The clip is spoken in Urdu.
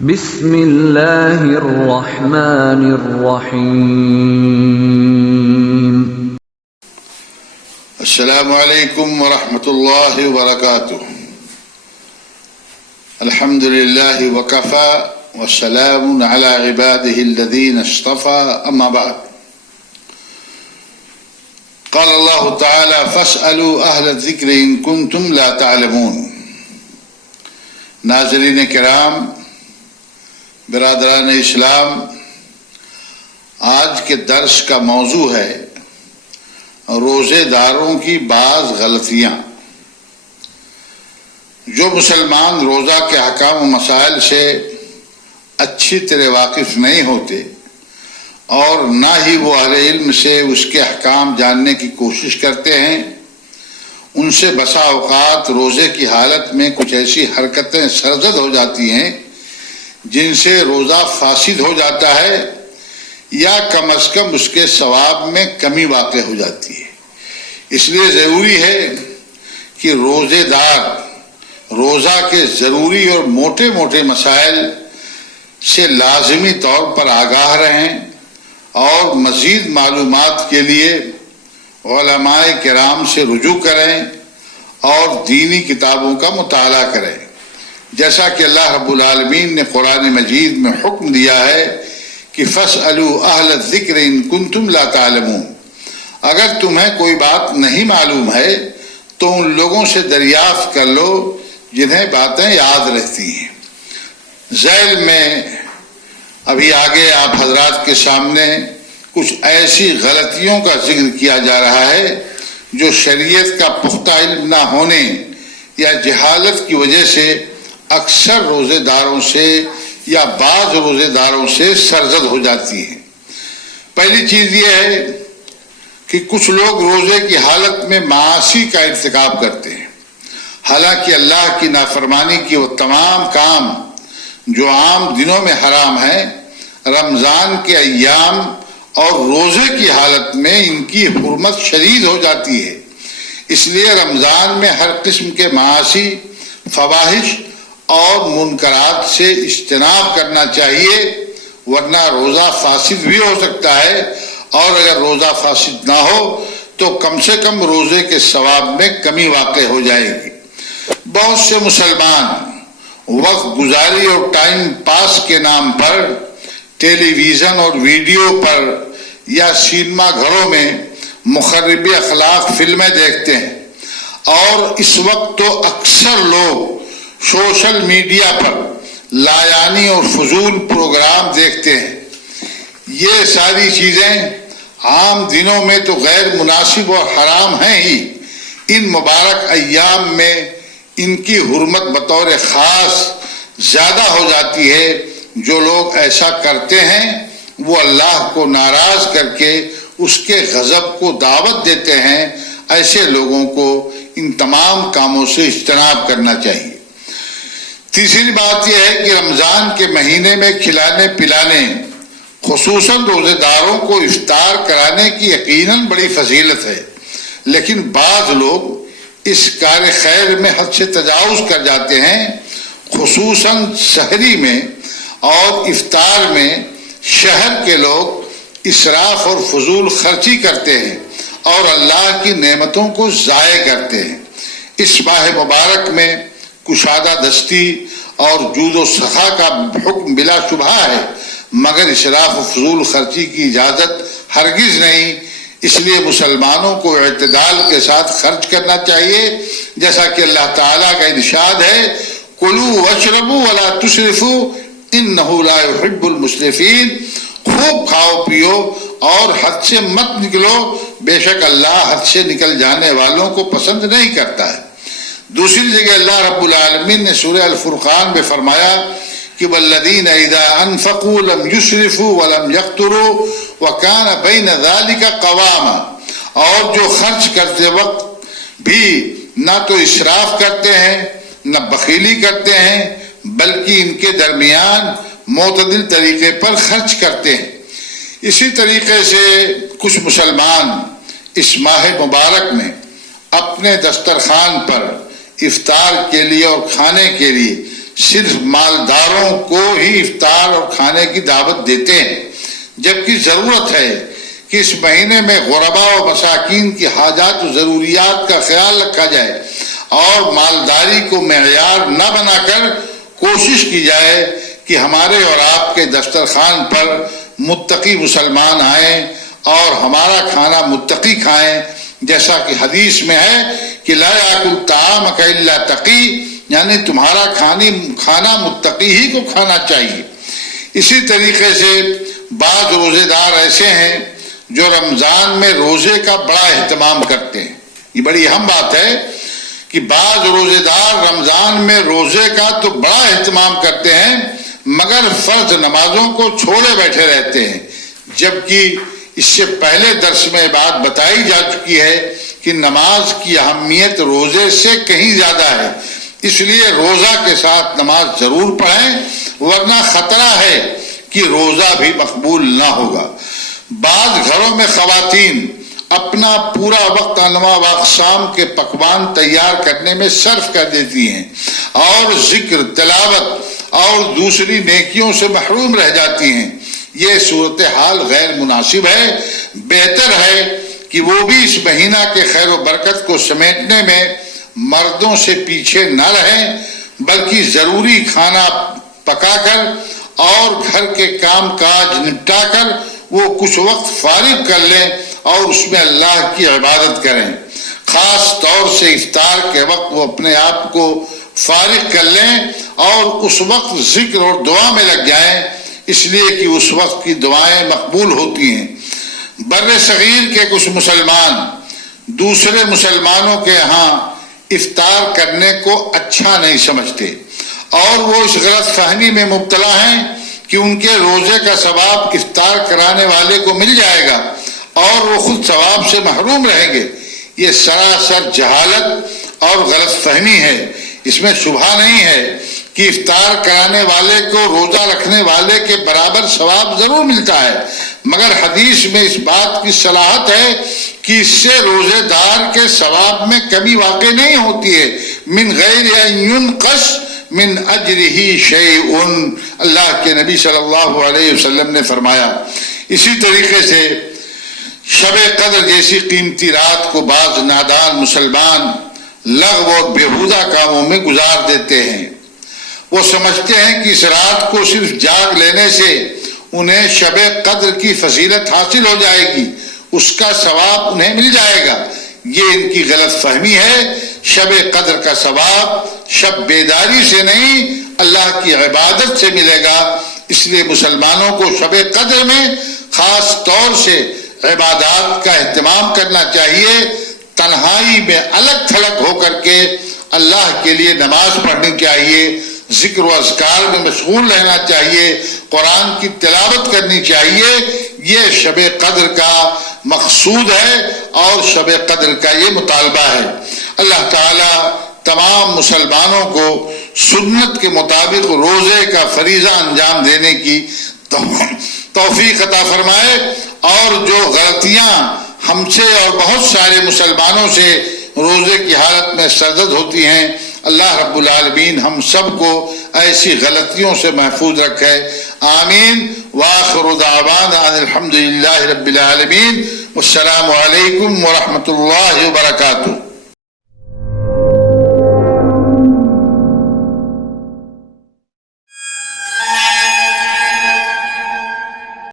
بسم اللہ الرحمن الرحیم۔ السلام علیکم ورحمۃ اللہ وبرکاتہ۔ الحمد للہ وکفی والسلام علی عبادہ الذین اصطفی، اما بعد۔ قال اللہ تعالی فاسألوا اہل الذکر ان کنتم لا تعلمون۔ ناظرین کرام، برادران اسلام، آج کے درس کا موضوع ہے روزے داروں کی بعض غلطیاں۔ جو مسلمان روزہ کے احکام و مسائل سے اچھی طرح واقف نہیں ہوتے اور نہ ہی وہ اہل علم سے اس کے احکام جاننے کی کوشش کرتے ہیں، ان سے بسا اوقات روزے کی حالت میں کچھ ایسی حرکتیں سرزد ہو جاتی ہیں جن سے روزہ فاسد ہو جاتا ہے یا کم از کم اس کے ثواب میں کمی واقع ہو جاتی ہے۔ اس لیے ضروری ہے کہ روزے دار روزہ کے ضروری اور موٹے موٹے مسائل سے لازمی طور پر آگاہ رہیں اور مزید معلومات کے لیے علماء کرام سے رجوع کریں اور دینی کتابوں کا مطالعہ کریں، جیسا کہ اللہ رب العالمین نے قرآن مجید میں حکم دیا ہے کہ فاسألوا اہل الذکر ان کنتم لا تعلمون۔ اگر تمہیں کوئی بات نہیں معلوم ہے تو ان لوگوں سے دریافت کر لو جنہیں باتیں یاد رہتی ہیں۔ ذیل میں ابھی آگے آپ حضرات کے سامنے کچھ ایسی غلطیوں کا ذکر کیا جا رہا ہے جو شریعت کا پختہ علم نہ ہونے یا جہالت کی وجہ سے اکثر روزے داروں سے یا بعض روزے داروں سے سرزد ہو جاتی ہیں۔ پہلی چیز یہ ہے کہ کچھ لوگ روزے کی حالت میں معاصی کا ارتکاب کرتے ہیں، حالانکہ اللہ کی نافرمانی کی وہ تمام کام جو عام دنوں میں حرام ہیں، رمضان کے ایام اور روزے کی حالت میں ان کی حرمت شدید ہو جاتی ہے۔ اس لیے رمضان میں ہر قسم کے معاصی، فواحش اور منکرات سے اجتناب کرنا چاہیے، ورنہ روزہ فاسد بھی ہو سکتا ہے، اور اگر روزہ فاسد نہ ہو تو کم سے کم روزے کے ثواب میں کمی واقع ہو جائے گی۔ بہت سے مسلمان وقت گزاری اور ٹائم پاس کے نام پر ٹیلی ویژن اور ویڈیو پر یا سینما گھروں میں مخرب اخلاق فلمیں دیکھتے ہیں، اور اس وقت تو اکثر لوگ سوشل میڈیا پر لایانی اور فضول پروگرام دیکھتے ہیں۔ یہ ساری چیزیں عام دنوں میں تو غیر مناسب اور حرام ہیں ہی، ان مبارک ایام میں ان کی حرمت بطور خاص زیادہ ہو جاتی ہے۔ جو لوگ ایسا کرتے ہیں وہ اللہ کو ناراض کر کے اس کے غضب کو دعوت دیتے ہیں۔ ایسے لوگوں کو ان تمام کاموں سے اجتناب کرنا چاہیے۔ تیسری بات یہ ہے کہ رمضان کے مہینے میں کھلانے پلانے، خصوصاً روزے داروں کو افطار کرانے کی یقیناً بڑی فضیلت ہے، لیکن بعض لوگ اس کار خیر میں حد سے تجاوز کر جاتے ہیں، خصوصاً سحری میں اور افطار میں شہر کے لوگ اسراف اور فضول خرچی کرتے ہیں اور اللہ کی نعمتوں کو ضائع کرتے ہیں۔ اس ماہ مبارک میں کشادہ دستی اور جود و سخا کا حکم بلا شبہ ہے، مگر اسراف و فضول خرچی کی اجازت ہرگز نہیں۔ اس لیے مسلمانوں کو اعتدال کے ساتھ خرچ کرنا چاہیے، جیسا کہ اللہ تعالیٰ کا ارشاد ہے کلوا واشربوا ولا تسرفوا انہ لا يحب المسرفین۔ خوب کھاؤ پیو اور حد سے مت نکلو، بے شک اللہ حد سے نکل جانے والوں کو پسند نہیں کرتا ہے۔ دوسری جگہ اللہ رب العالمین نے سورہ الفرقان میں فرمایا کہ والذین اذا انفقوا لم يسرفوا ولم يقتروا وكان بین ذلک قواما۔ اور جو خرچ کرتے وقت بھی نہ تو اسراف کرتے ہیں نہ بخیلی کرتے ہیں، بلکہ ان کے درمیان معتدل طریقے پر خرچ کرتے ہیں۔ اسی طریقے سے کچھ مسلمان اس ماہ مبارک میں اپنے دسترخوان پر افطار کے لیے اور کھانے کے لیے صرف مالداروں کو ہی افطار اور کھانے کی دعوت دیتے ہیں، جبکہ ضرورت ہے کہ اس مہینے میں غرباء و مساکین کی حاجات و ضروریات کا خیال رکھا جائے اور مالداری کو معیار نہ بنا کر کوشش کی جائے کہ ہمارے اور آپ کے دسترخوان پر متقی مسلمان آئیں اور ہمارا کھانا متقی کھائیں، جیسا کہ حدیث میں ہے کہ لا یاکل طعامک الا تقی، یعنی تمہارا کھانا متقی ہی کو کھانا چاہیے۔ اسی طریقے سے بعض روزے دار ایسے ہیں جو رمضان میں روزے کا بڑا اہتمام کرتے ہیں۔ یہ بڑی اہم بات ہے کہ بعض روزے دار رمضان میں روزے کا تو بڑا اہتمام کرتے ہیں مگر فرض نمازوں کو چھوڑے بیٹھے رہتے ہیں، جبکہ اس سے پہلے درس میں بات بتائی جا چکی ہے کہ نماز کی اہمیت روزے سے کہیں زیادہ ہے، اس لیے روزہ کے ساتھ نماز ضرور پڑھیں، ورنہ خطرہ ہے کہ روزہ بھی مقبول نہ ہوگا۔ بعض گھروں میں خواتین اپنا پورا وقت انواع و اقسام کے پکوان تیار کرنے میں صرف کر دیتی ہیں اور ذکر، تلاوت اور دوسری نیکیوں سے محروم رہ جاتی ہیں۔ یہ صورتحال غیر مناسب ہے۔ بہتر ہے کہ وہ بھی اس مہینہ کے خیر و برکت کو سمیٹنے میں مردوں سے پیچھے نہ رہیں، بلکہ ضروری کھانا پکا کر اور گھر کے کام کاج نپٹا کر وہ کچھ وقت فارغ کر لیں اور اس میں اللہ کی عبادت کریں۔ خاص طور سے افطار کے وقت وہ اپنے آپ کو فارغ کر لیں اور اس وقت ذکر اور دعا میں لگ جائیں، اس لیے کہ اس وقت کی دعائیں مقبول ہوتی ہیں۔ بر صغیر کے کچھ مسلمان دوسرے مسلمانوں کے ہاں افطار کرنے کو اچھا نہیں سمجھتے اور وہ اس غلط فہمی میں مبتلا ہیں کہ ان کے روزے کا ثواب افطار کرانے والے کو مل جائے گا اور وہ خود ثواب سے محروم رہیں گے۔ یہ سراسر جہالت اور غلط فہمی ہے۔ اس میں شبہ نہیں ہے کہ افطار کرانے والے کو روزہ رکھنے والے کے برابر ثواب ضرور ملتا ہے، مگر حدیث میں اس بات کی صلاحت ہے کہ اس سے روزے دار کے ثواب میں کمی واقع نہیں ہوتی ہے۔ من غیر ان ينقص من اجرہ شیء، اللہ کے نبی صلی اللہ علیہ وسلم نے فرمایا۔ اسی طریقے سے شب قدر جیسی قیمتی رات کو بعض نادان مسلمان لغو اور بیہودہ کاموں میں گزار دیتے ہیں۔ وہ سمجھتے ہیں کہ اس رات کو صرف جاگ لینے سے انہیں شب قدر کی فضیلت حاصل ہو جائے گی، اس کا ثواب انہیں مل جائے گا۔ یہ ان کی غلط فہمی ہے۔ شب قدر کا ثواب شب بیداری سے نہیں، اللہ کی عبادت سے ملے گا۔ اس لیے مسلمانوں کو شب قدر میں خاص طور سے عبادات کا اہتمام کرنا چاہیے، تنہائی میں الگ تھلگ ہو کر کے اللہ کے لیے نماز پڑھنی چاہیے، ذکر و اذکار میں مشغول رہنا چاہیے، قرآن کی تلاوت کرنی چاہیے۔ یہ شب قدر کا مقصود ہے اور شب قدر کا یہ مطالبہ ہے۔ اللہ تعالیٰ تمام مسلمانوں کو سنت کے مطابق روزے کا فریضہ انجام دینے کی توفیق عطا فرمائے، اور جو غلطیاں ہم سے اور بہت سارے مسلمانوں سے روزے کی حالت میں سرزد ہوتی ہیں، اللہ رب العالمین ہم سب کو ایسی غلطیوں سے محفوظ رکھے، آمین۔ وآخر دعوانا ان الحمد للہ رب العالمین، والسلام علیکم ورحمۃ اللہ وبرکاتہ۔